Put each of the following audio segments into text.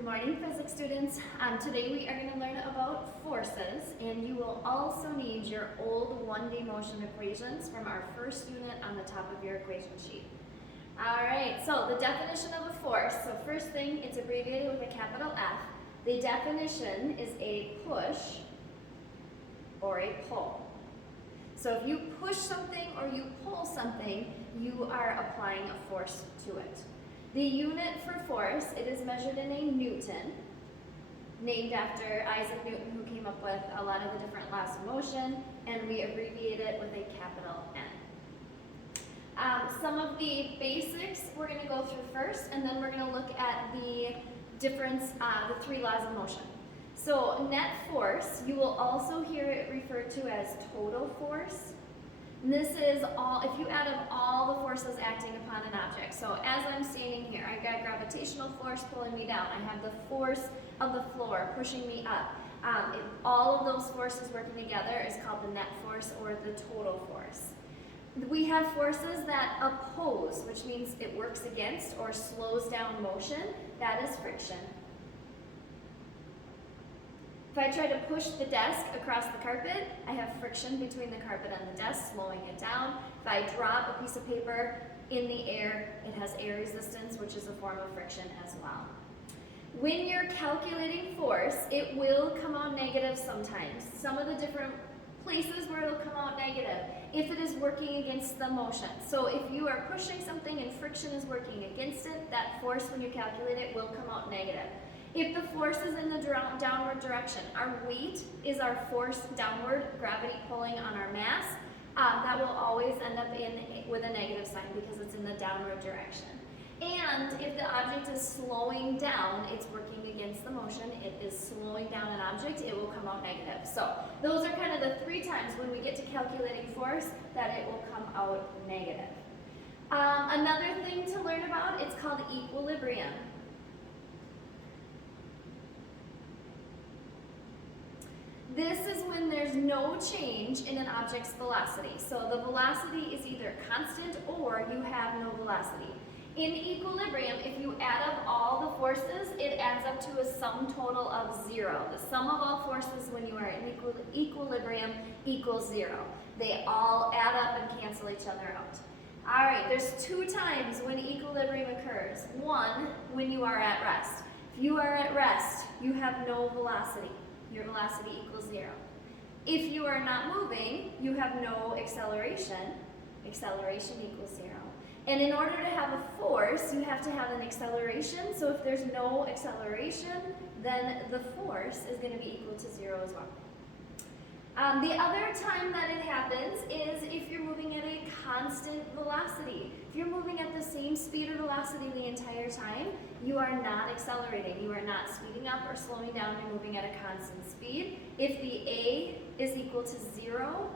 Good morning, physics students. Today we are going to learn about forces, and you will also need your old 1D motion equations from our first unit on the top of your equation sheet. Alright, so the definition of a force. So first thing, it's abbreviated with a capital F. The definition is a push or a pull. So if you push something or you pull something, you are applying a force to it. The unit for force, it is measured in a Newton, named after Isaac Newton, who came up with a lot of the different laws of motion, and we abbreviate it with a capital N. Some of the basics we're going to go through first, and then we're going to look at the difference, the three laws of motion. So net force, you will also hear it referred to as total force. And this is all, if you add up all the forces acting upon an object. So as I'm standing here, I've got gravitational force pulling me down. I have the force of the floor pushing me up. All of those forces working together is called the net force or the total force. We have forces that oppose, which means it works against or slows down motion. That is friction. If I try to push the desk across the carpet, I have friction between the carpet and the desk, slowing it down. If I drop a piece of paper in the air, it has air resistance, which is a form of friction as well. When you're calculating force, it will come out negative sometimes. Some of the different places where it'll come out negative, if it is working against the motion. So if you are pushing something and friction is working against it, that force, when you calculate it, will come out negative. If the force is in the downward direction, our weight is our force downward, gravity pulling on our mass, that will always end up with a negative sign because it's in the downward direction. And if the object is slowing down, it's working against the motion, it is slowing down an object, it will come out negative. So those are kind of the three times when we get to calculating force that it will come out negative. Another thing to learn about, it's called equilibrium. This is when there's no change in an object's velocity. So the velocity is either constant or you have no velocity. In equilibrium, if you add up all the forces, it adds up to a sum total of 0. The sum of all forces when you are in equilibrium equals 0. They all add up and cancel each other out. All right, there's two times when equilibrium occurs. One, when you are at rest. If you are at rest, you have no velocity. Your velocity equals 0. If you are not moving, you have no acceleration. Acceleration equals 0. And in order to have a force, you have to have an acceleration. So if there's no acceleration, then the force is going to be equal to 0 as well. The other time that it happens is if you're moving at a constant velocity. If you're moving at the same speed or velocity the entire time, you are not accelerating. You are not speeding up or slowing down. You're moving at a constant speed. If the A is equal to 0,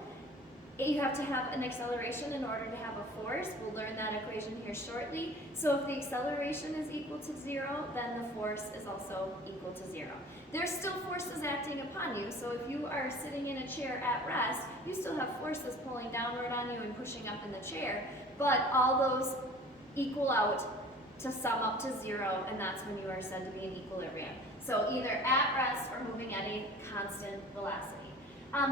you have to have an acceleration in order to have a force. We'll learn that equation here shortly. So if the acceleration is equal to 0, then the force is also equal to 0. There's still forces acting upon you, so if you are sitting in a chair at rest, you still have forces pulling downward on you and pushing up in the chair, but all those equal out to sum up to 0, and that's when you are said to be in equilibrium. So either at rest or moving at a constant velocity.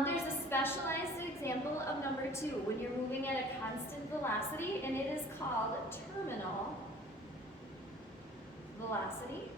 There's a specialized example of number 2, when you're moving at a constant velocity, and it is called terminal velocity.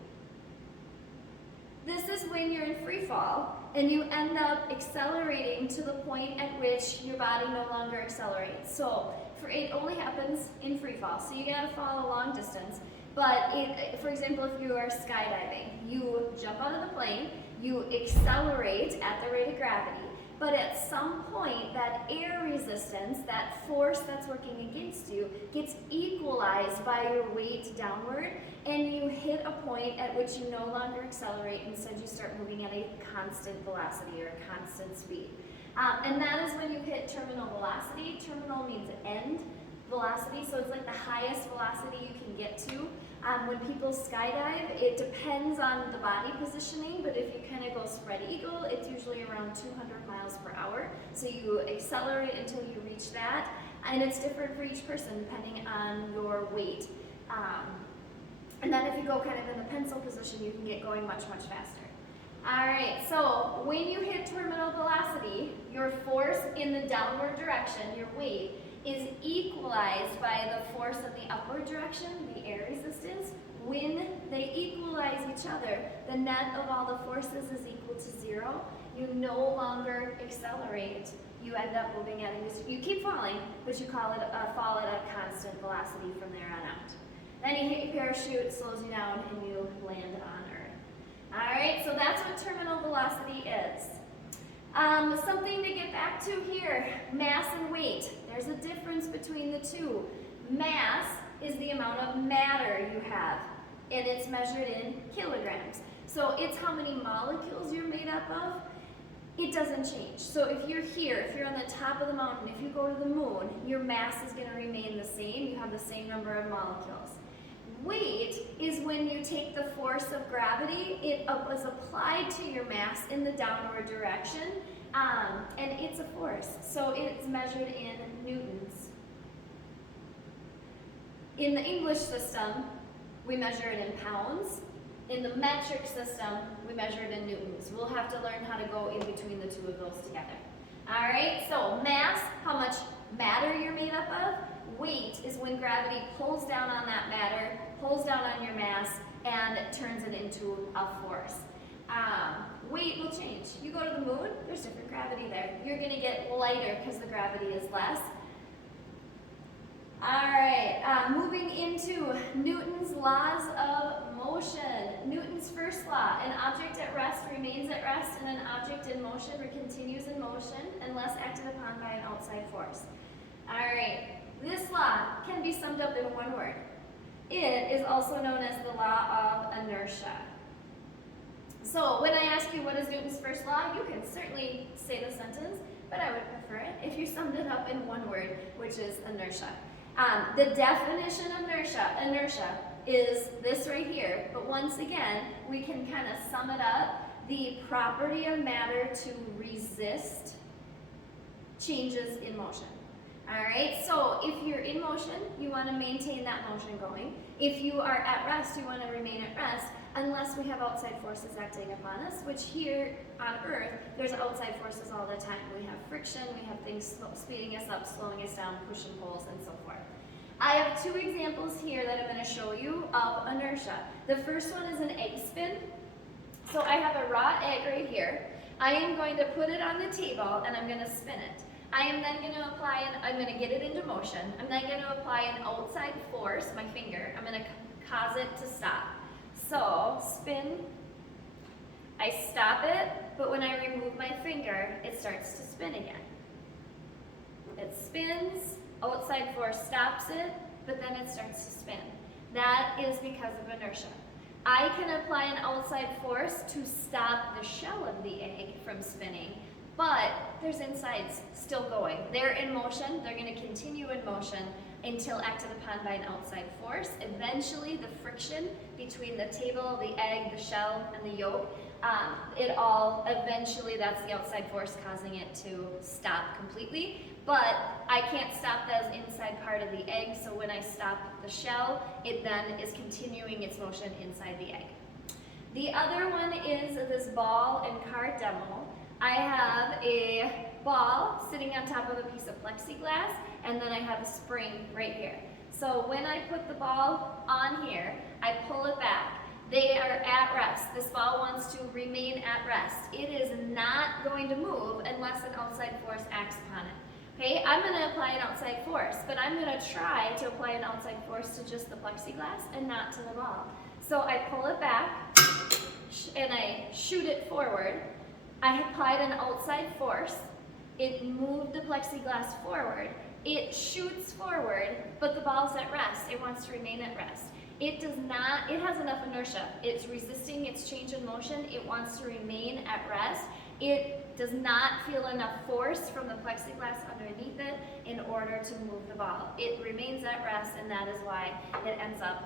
This is when you're in free fall and you end up accelerating to the point at which your body no longer accelerates. So it only happens in free fall, so you gotta fall a long distance. But for example, if you are skydiving, you jump out of the plane, you accelerate at the rate of gravity, but at some point that air resistance, that force that's working against you, gets equalized by your weight downward, and you hit a point at which you no longer accelerate, instead you start moving at a constant velocity or a constant speed. And that is when you hit terminal velocity. Terminal means end velocity, so it's like the highest velocity you can get to. When people skydive, it depends on the body positioning, but if you kind of go spread eagle, it's usually around 200 miles per hour. So you accelerate until you reach that, and it's different for each person depending on your weight. And then if you go kind of in the pencil position, you can get going much, much faster. All right, so when you hit terminal velocity, your force in the downward direction, your weight, is equalized by the force in the upward direction, the air resistance. When they equalize each other, the net of all the forces is equal to 0. You no longer accelerate. You end up moving at you keep falling, but you call it fall at a constant velocity from there on out. Then you hit your parachute, slows you down, and you land on Earth. All right, so that's what terminal velocity is. Something to get back to here, mass and weight. There's a difference between the two. Mass is the amount of matter you have, and it's measured in kilograms. So it's how many molecules you're made up of. It doesn't change. So if you're here, if you're on the top of the mountain, if you go to the moon, your mass is going to remain the same. You have the same number of molecules. Weight is when you take the force of gravity, it was applied to your mass in the downward direction, and it's a force. So it's measured in newtons. In the English system, we measure it in pounds. In the metric system, we measure it in newtons. We'll have to learn how to go in between the two of those together. All right, so mass, how much matter you're made up of. Weight is when gravity pulls down on that matter, pulls down on your mass, and it turns it into a force. Weight will change. You go to the moon, there's different gravity there. You're going to get lighter because the gravity is less. All right, moving into Newton's laws of motion. Newton's first law, an object at rest remains at rest, and an object in motion continues in motion unless acted upon by an outside force. All right, this law can be summed up in one word. It is also known as the law of inertia. So when I ask you what is Newton's first law, you can certainly say the sentence, but I would prefer it if you summed it up in one word, which is inertia. The definition of inertia is this right here, but once again, we can kind of sum it up. The property of matter to resist changes in motion. All right, so if you're in motion, you want to maintain that motion going. If you are at rest, you want to remain at rest, unless we have outside forces acting upon us, which here on Earth, there's outside forces all the time. We have friction, we have things speeding us up, slowing us down, push and pulls, and so forth. I have two examples here that I'm going to show you of inertia. The first one is an egg spin. So I have a raw egg right here. I am going to put it on the table and I'm going to spin it. I am then going to apply, I'm going to get it into motion. I'm then going to apply an outside force, my finger. I'm going to cause it to stop. So, spin, I stop it, but when I remove my finger, it starts to spin again. It spins, outside force stops it, but then it starts to spin. That is because of inertia. I can apply an outside force to stop the shell of the egg from spinning, but there's insides still going. They're in motion, they're going to continue in motion until acted upon by an outside force. Eventually, the friction between the table, the egg, the shell, and the yolk, eventually that's the outside force causing it to stop completely. But I can't stop the inside part of the egg, so when I stop the shell, it then is continuing its motion inside the egg. The other one is this ball and card demo. I have a ball sitting on top of a piece of plexiglass, and then I have a spring right here. So when I put the ball on here, I pull it back. They are at rest. This ball wants to remain at rest. It is not going to move unless an outside force acts upon it. Okay, I'm going to apply an outside force, but I'm going to try to apply an outside force to just the plexiglass and not to the ball. So I pull it back, and I shoot it forward. I applied an outside force. It moved the plexiglass forward. It shoots forward, but the ball's at rest. It wants to remain at rest. It does not, it has enough inertia. It's resisting its change in motion. It wants to remain at rest. It does not feel enough force from the plexiglass underneath it in order to move the ball. It remains at rest, and that is why it ends up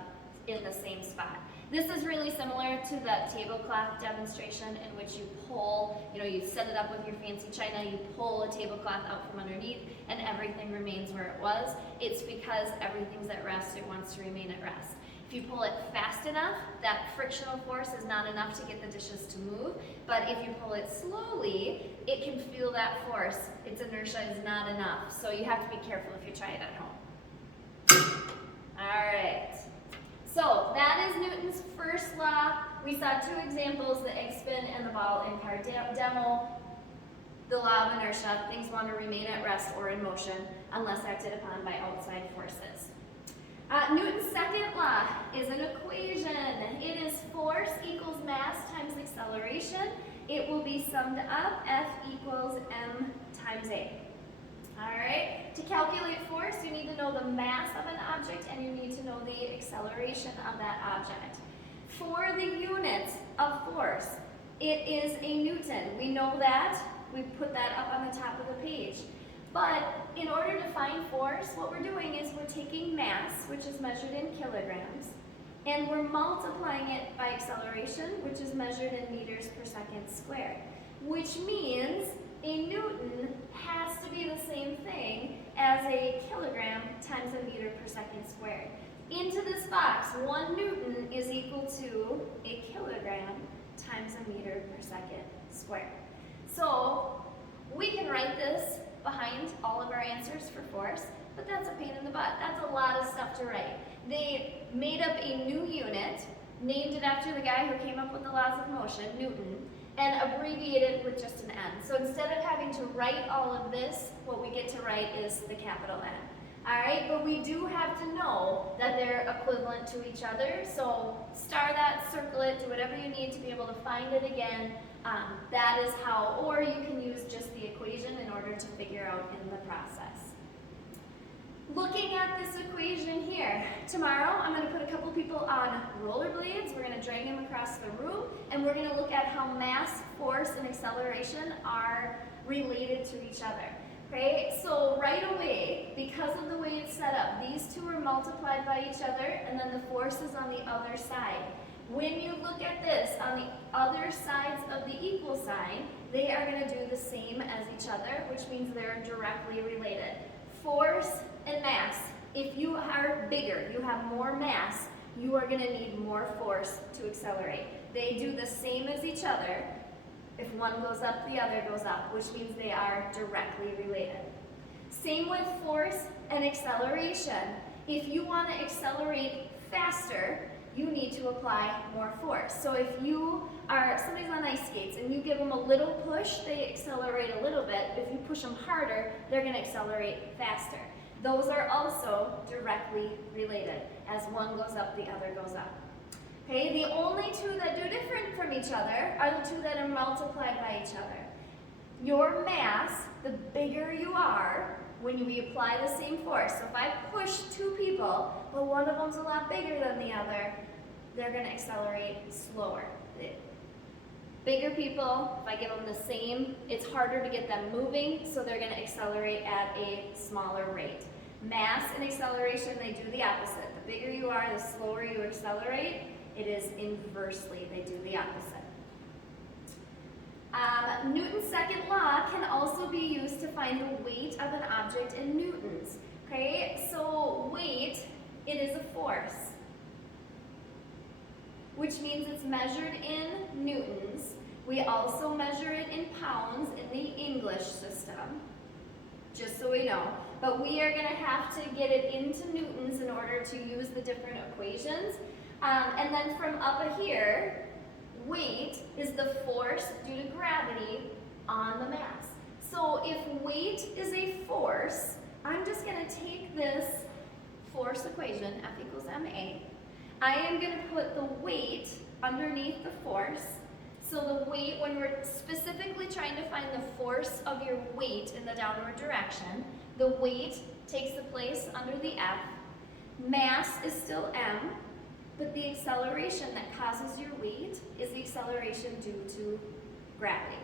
in the same spot. This is really similar to the tablecloth demonstration in which you pull, you set it up with your fancy china, you pull a tablecloth out from underneath, and everything remains where it was. It's because everything's at rest, it wants to remain at rest. If you pull it fast enough, that frictional force is not enough to get the dishes to move, but if you pull it slowly, it can feel that force. Its inertia is not enough, so you have to be careful if you try it at home. All right, so that is Newton's first law. We saw two examples, the egg spin and the ball in car demo. The law of inertia, things want to remain at rest or in motion unless acted upon by outside forces. Newton's second law is an equation. It is force equals mass times acceleration. It will be summed up, F equals m times a. All right, to calculate force, you need to know the mass of an object and you need to know the acceleration of that object. For the unit of force, it is a Newton. We know that. We put that up on the top of the page. But in order to find force, what we're doing is we're taking mass, which is measured in kilograms, and we're multiplying it by acceleration, which is measured in meters per second squared, which means a Newton has to be the same thing as a kilogram times a meter per second squared. Into this box, 1 Newton is equal to a kilogram times a meter per second squared. So we can write this behind all of our answers for force, but that's a pain in the butt. That's a lot of stuff to write. They made up a new unit, named it after the guy who came up with the laws of motion, Newton, and abbreviated with just an N. So instead of having to write all of this, what we get to write is the capital N. All right, but we do have to know that they're equivalent to each other. So star that, circle it, do whatever you need to be able to find it again. That is how, or you can use just the equation in order to figure out in the process. Looking at this equation here, tomorrow I'm going to put a couple people on rollerblades. We're going to drag them across the room, and we're going to look at how mass, force, and acceleration are related to each other. Okay, so right away, because of the way it's set up, these two are multiplied by each other, and then the force is on the other side. When you look at this, on the other sides of the equal sign, they are going to do the same as each other, which means they're directly related. Force and mass. If you are bigger, you have more mass, you are going to need more force to accelerate. They do the same as each other. If one goes up, the other goes up, which means they are directly related. Same with force and acceleration. If you want to accelerate faster, you need to apply more force. So if somebody's on ice skates and you give them a little push, they accelerate a little bit. If you push them harder, they're going to accelerate faster. Those are also directly related. As one goes up, the other goes up. Okay, the only two that do different from each other are the two that are multiplied by each other. Your mass, the bigger you are, when we apply the same force. So if I push two people, but one of them's a lot bigger than the other, they're going to accelerate slower. Bigger people, if I give them the same, it's harder to get them moving, so they're going to accelerate at a smaller rate. Mass and acceleration, they do the opposite. The bigger you are, the slower you accelerate. It is inversely, they do the opposite. Newton's second law can also be used to find the weight of an object in newtons. Okay, so weight, it is a force, which means it's measured in newtons. We also measure it in pounds in the English system, just so we know. But we are going to have to get it into newtons in order to use the different equations. And then from up here, weight is the force due to gravity on the mass. So if weight is a force, I'm just going to take this force equation, F equals ma. I am going to put the weight underneath the force. So the weight, when we're specifically trying to find the force of your weight in the downward direction, the weight takes the place under the F. Mass is still m. But the acceleration that causes your weight is the acceleration due to gravity.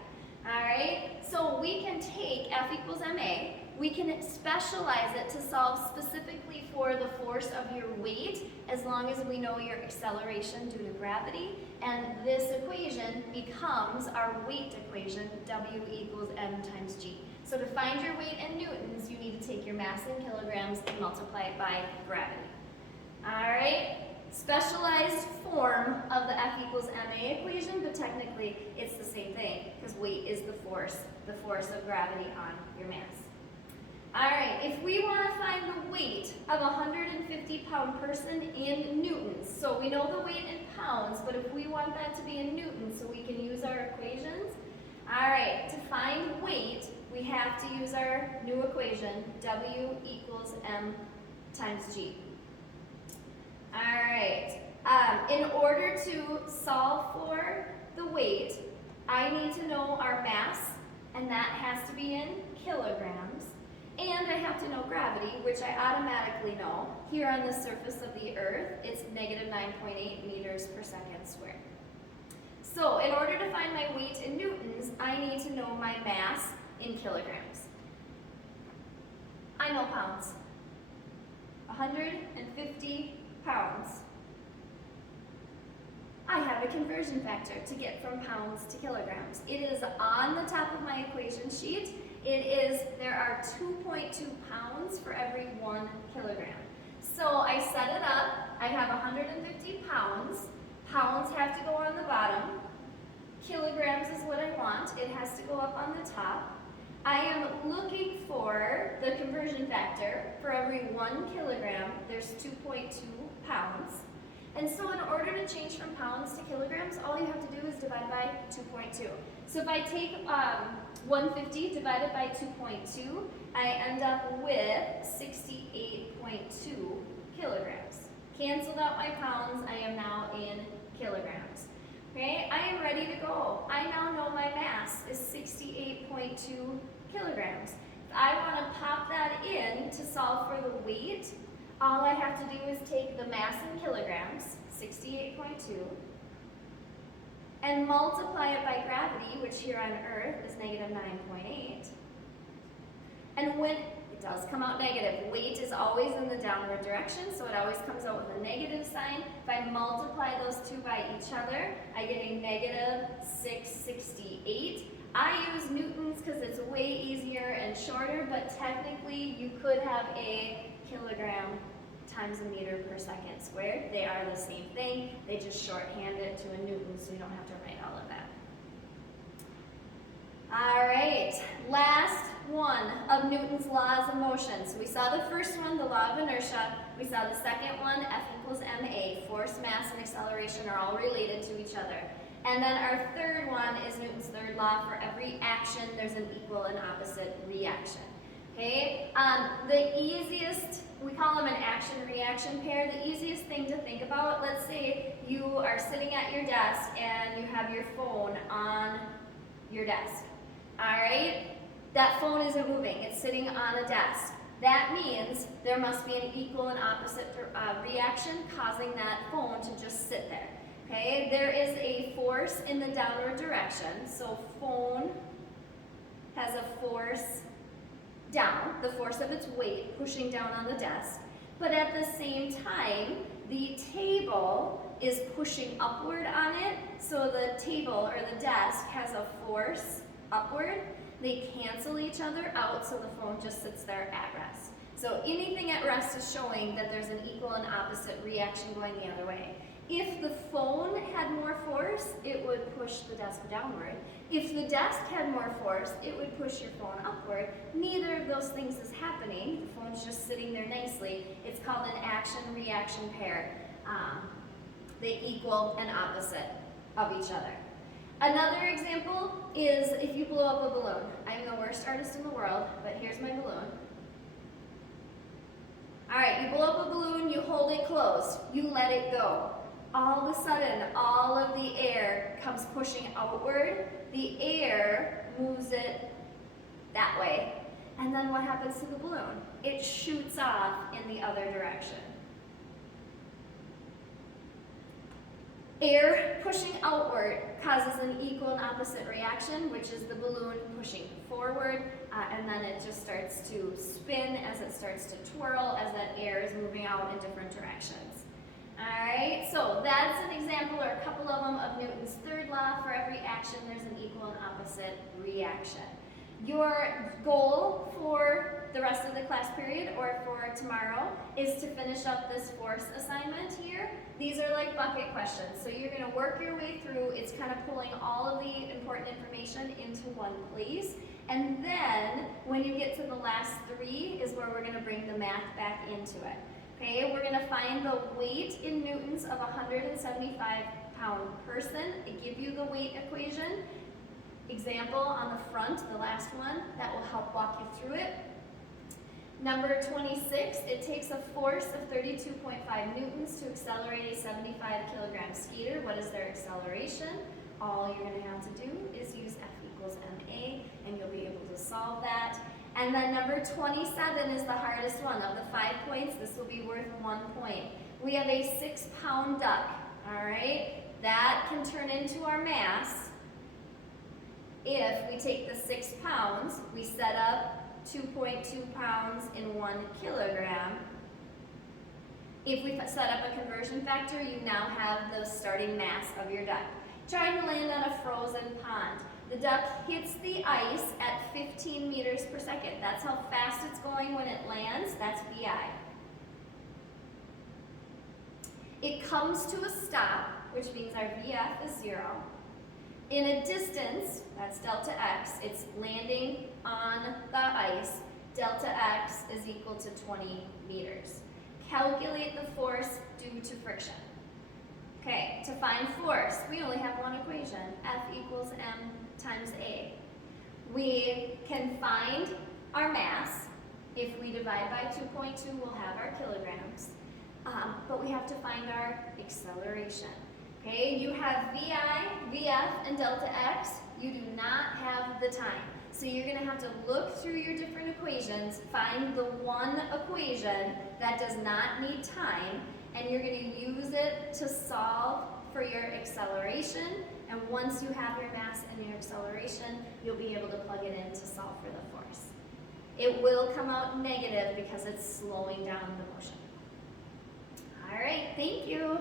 All right? So we can take F equals ma, we can specialize it to solve specifically for the force of your weight as long as we know your acceleration due to gravity. And this equation becomes our weight equation, W equals m times g. So to find your weight in newtons, you need to take your mass in kilograms and multiply it by gravity. All right? specialized form of the F equals ma equation, but technically it's the same thing because weight is the force of gravity on your mass. All right, if we want to find the weight of a 150-pound person in newtons, so we know the weight in pounds, but if we want that to be in newtons so we can use our equations, all right, to find weight, we have to use our new equation, W equals M times G. All right, in order to solve for the weight, I need to know our mass, and that has to be in kilograms. And I have to know gravity, which I automatically know. Here on the surface of the Earth, it's negative 9.8 meters per second squared. So in order to find my weight in newtons, I need to know my mass in kilograms. I know pounds. 150 pounds. I have a conversion factor to get from pounds to kilograms. It is on the top of my equation sheet. There are 2.2 pounds for every 1 kilogram. So I set it up. I have 150 pounds. Pounds have to go on the bottom. Kilograms is what I want. It has to go up on the top. I am looking for the conversion factor. For every 1 kilogram, there's 2.2 pounds. And so in order to change from pounds to kilograms, all you have to do is divide by 2.2. So if I take 150 divided by 2.2, I end up with 68.2 kilograms. Canceled out my pounds, I am now in kilograms. Okay, I am ready to go. I now know my mass is 68.2 kilograms. If I want to pop that in to solve for the weight, all I have to do is take the mass in kilograms, 68.2, and multiply it by gravity, which here on Earth is negative 9.8. And when it does come out negative, weight is always in the downward direction, so it always comes out with a negative sign. If I multiply those two by each other, I get a negative 668. I use newtons because it's way easier and shorter, but technically you could have a kilogram times a meter per second squared. They are the same thing. They just shorthand it to a newton so you don't have to write all of that. All right, last one of Newton's laws of motion. So we saw the first one, the law of inertia. We saw the second one, F equals ma. Force, mass, and acceleration are all related to each other. And then our third one is Newton's third law. For every action, there's an equal and opposite reaction. Okay, the easiest, we call them an action-reaction pair. The easiest thing to think about, let's say you are sitting at your desk and you have your phone on your desk. All right, that phone isn't moving, it's sitting on a desk. That means there must be an equal and opposite reaction causing that phone to just sit there. Okay, there is a force in the downward direction, so phone has a force down, the force of its weight pushing down on the desk, but at the same time, the table is pushing upward on it, so the table or the desk has a force upward. They cancel each other out, so the phone just sits there at rest. So anything at rest is showing that there's an equal and opposite reaction going the other way. If the phone had more force, it would push the desk downward. If the desk had more force, it would push your phone upward. Neither of those things is happening. The phone's just sitting there nicely. It's called an action-reaction pair. They equal and opposite of each other. Another example is if you blow up a balloon. I'm the worst artist in the world, but here's my balloon. All right, you blow up a balloon, you hold it closed, you let it go. All of a sudden, all of the air comes pushing outward. The air moves it that way. And then what happens to the balloon? It shoots off in the other direction. Air pushing outward causes an equal and opposite reaction, which is the balloon pushing forward, and then it just starts to spin as it starts to twirl as that air is moving out in different directions. All right, so that's an example or a couple of them of Newton's third law. For every action, there's an equal and opposite reaction. Your goal for the rest of the class period or for tomorrow is to finish up this force assignment here. These are like bucket questions. So you're going to work your way through. It's kind of pulling all of the important information into one place. And then when you get to the last three is where we're going to bring the math back into it. Okay, we're going to find the weight in newtons of a 175-pound person. I give you the weight equation. Example on the front, the last one, that will help walk you through it. Number 26, it takes a force of 32.5 newtons to accelerate a 75-kilogram skater. What is their acceleration? All you're going to have to do is use F equals ma, and you'll be able to solve that. And then number 27 is the hardest one. Of the 5 points, this will be worth 1 point. We have a 6-pound duck, all right? That can turn into our mass. If we take the 6 pounds, we set up 2.2 pounds in 1 kilogram. If we set up a conversion factor, you now have the starting mass of your duck. Trying to land on a frozen pond. The duck hits the ice at 15 meters per second. That's how fast it's going when it lands. That's VI. It comes to a stop, which means our VF is 0. In a distance, that's delta x, it's landing on the ice. Delta x is equal to 20 meters. Calculate the force due to friction. Okay, to find force, we only have one equation, F equals m times a. We can find our mass. If we divide by 2.2, we'll have our kilograms. But we have to find our acceleration. Okay, you have VI, VF, and delta x. You do not have the time. So you're going to have to look through your different equations, find the one equation that does not need time, and you're going to use it to solve for your acceleration. And once you have your mass and your acceleration, you'll be able to plug it in to solve for the force. It will come out negative because it's slowing down the motion. All right, thank you.